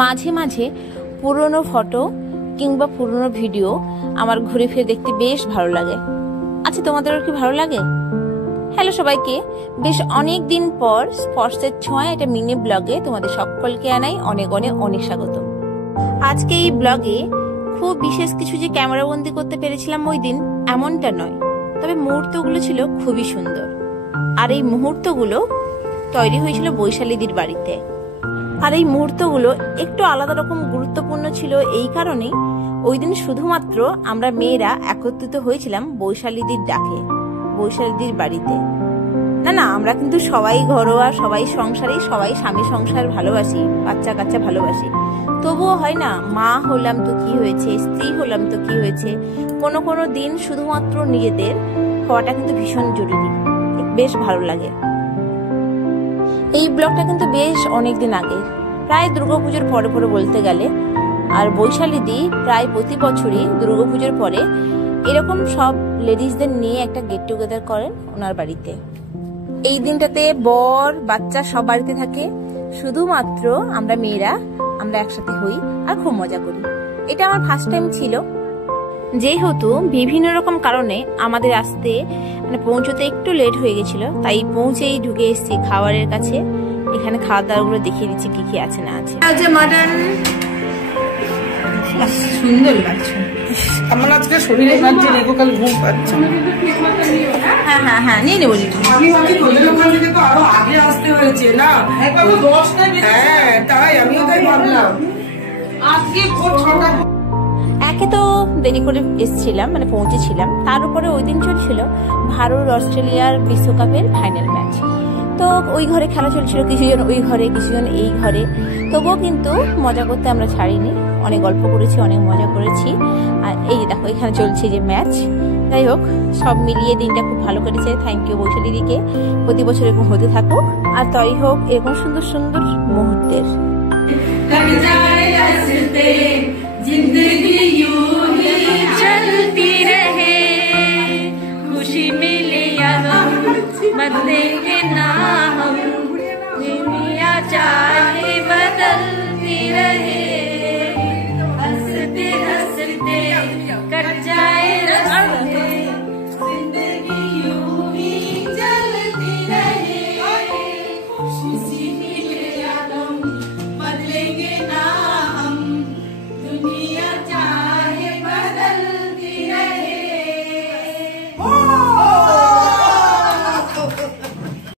মাঝে মাঝে পুরনো ফটো কিংবা পুরনো ভিডিও আমার ঘুরে ফিরে দেখতে বেশ ভালো লাগে। আচ্ছা, তোমাদেরও কি ভালো লাগে? হ্যালো সবাইকে, বেশ অনেক দিন পর স্পর্শের ছোঁয়া এটা মিনি ব্লগে তোমাদের সকলকে আনাই অনেক অনেক অনেক স্বাগত। আজকে এই ব্লগে খুব বিশেষ কিছু যে ক্যামেরা বন্দি করতে পেরেছিলাম ওই দিন এমনটা নয়, তবে মুহূর্তগুলো ছিল খুবই সুন্দর। আর এই মুহূর্তগুলো তৈরি হয়েছিল বৈশালীদির বাড়িতে। আর এই মুহূর্তগুলো একটু আলাদা রকম গুরুত্বপূর্ণ ছিল এই কারণেই, ওই দিন শুধুমাত্র আমরা মেয়েরা একত্রিত হয়েছিলাম বৈশালীদির ডাকে, বৈশালীদির বাড়িতে। না, আমরা কিন্তু সবাই ঘরোয়া, সবাই সংসারী, সবাই স্বামী সংসার ভালোবাসি, বাচ্চা কাচ্চা ভালোবাসি। তবুও হয় না, মা হলাম তো কি হয়েছে, স্ত্রী হলাম তো কি হয়েছে, কোনো কোনো দিন শুধুমাত্র নিজেদের হওয়াটা কিন্তু ভীষণ জরুরি, বেশ ভালো লাগে। এই ব্লগটা কিন্তু বেশ অনেকদিন আগে, প্রায় দুর্গাপুজোর পরে পরে বলতে গেলে। আর বৈশালীদি প্রায় প্রতি বছরই দুর্গাপুজোর পরে এরকম সব লেডিসদের নিয়ে একটা গেট টুগেদার করেন ওনার বাড়িতে। এই দিনটাতে বর বাচ্চা সব বাড়িতে থাকে, শুধুমাত্র আমরা মেয়েরা আমরা একসাথে হই আর খুব মজা করি। এটা আমার ফার্স্ট টাইম ছিল, যেহেতু বিভিন্ন রকম কারণে আমাদের আসতে পৌঁছতে একটু লেট হয়ে গেছিল, তাই পৌঁছেই ঢুকে এসেছি খাবারের কাছে। এখানে খাওয়া দাওয়াগুলো দেখিয়ে দিচ্ছি কি কি আছে না আছে। মাটন সুন্দর লাগছে। আমার আজকে শরীরে লাগছে, কাল ঘুম পাচ্ছে। হ্যাঁ নিয়ে নেবো। ওখান থেকে তো আরো আগে আসতে হয়েছে না, তাই আমিও তাই ভাবলাম। আজকে ভোর 6টা। একে তো দেরি করে এসেছিলাম, পৌঁছেছিলাম, তার উপরে ওই দিন চলছিল ভারত অস্ট্রেলিয়ার বিশ্বকাপের ফাইনাল ম্যাচ। তো ওই ঘরে খেলা চলছিল, কিছুজন ওই ঘরে কিছুজন এই ঘরে। তবুও কিন্তু মজা করতে আমরা ছাড়িনি, অনেক গল্প করেছি, অনেক মজা করেছি। আর এই যে দেখো এখানে চলছে যে ম্যাচ। যাই হোক, সব মিলিয়ে দিনটা খুব ভালো কেটেছে। থ্যাংক ইউ বৈশালীদিকে, প্রতি বছর এরকম হতে থাকুক আর তাই হোক এরকম সুন্দর সুন্দর মুহূর্তের। जिंदगी यूं ही चलती रहे, खुशी मिले या गम, बदलेंगे ना हम, दुनिया चाहे